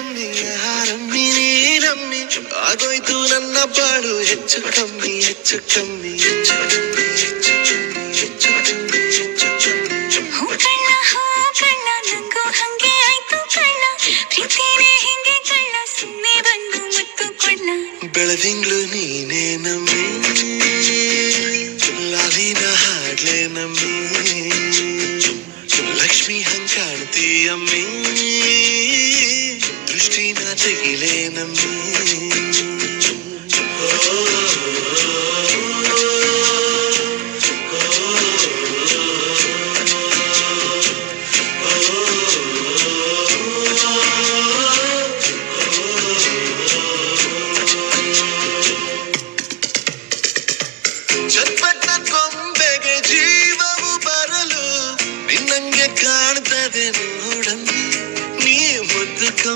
ಕಮ್ಮಿ ಯಾರಮ್ಮಿ ನೀನಮ್ಮಿ ಆಗೋಯ್ತು ನನ್ನ ಬಾಳು ಹೆಚ್ಚು ಕಮ್ಮಿ ಹೆಚ್ಚು ಕಮ್ಮಿ ಹೆಚ್ಚು ಕಮ್ಮಿ ಹೆಚ್ಚು ಕಮ್ಮಿ ಹೆಚ್ಚು ಕಮ್ಮಿ ಹೆಚ್ಚು ಕಮ್ಮಿ ಹೂ ಕಳ್ಳ ಹೂ ಕಳ್ಳ ನಂಗೂ ಹಂಗೆ ಆಯ್ತು ಕಳ್ಳ ಪ್ರೀತಿನೇ ಹಿಂಗೆ ಕಳ್ಳ ಸುಮ್ಮನೆ ಬಂದು ಮುತ್ತು ಕೊಳ್ಳ ಬೆಳದಿಂಗ್ಳು ನೀನೇ ನಮ್ಮಿ ಲಾಲಿನ ಹಾಡ್ಲೆ ನಮ್ಮಿ ಲಕ್ಷ್ಮಿ ಹಂಗ್ ಕಾಣ್ತೀಯಮ್ಮಿ ದೃಷ್ಟಿನ ತೆಗಿಲೇ ನಮ್ಮಿ ಚಟ್ಪಟ್ಟ ಗೊಂಬೆಗೆ ಜೀವವು ಬರಲು ನಿನ್ನಂಗೆ ಕಾಣ್ತದೆ ನೋಡಮ್ಮಿ ನೀ ಮುದ್ದು ಕಮ್ಮಿ